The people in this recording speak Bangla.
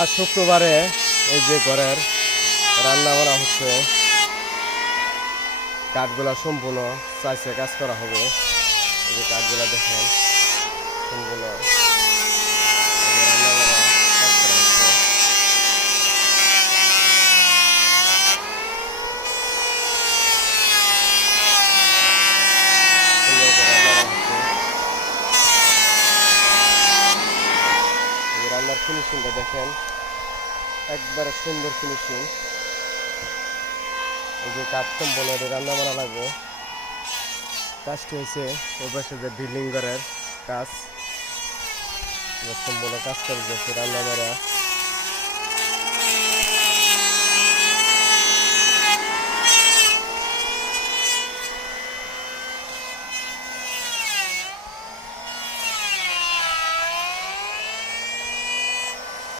আজ শুক্রবারে এই যে ঘরের রান্না করা হচ্ছে, কাঠগুলা সম্পূর্ণ চাইছে কাজ করা হবে। এই যে কাঠগুলা দেখেন সম্পূর্ণ এই যে রান্না করা কাজ করা হচ্ছে, সুন্দর করে রান্না করা হচ্ছে। এই রান্নার ফিনিশিংটা দেখেন, একবারে সুন্দর ফিনিশিং। এই যে কাঠ সম্পূর্ণ রান্না বান্না লাগবে। কাজটি হয়েছে ওই পাশে যে বিল্ডিং ঘরের কাজ, সম্পূর্ণ কাজ করে যাচ্ছে রান্না বান্না।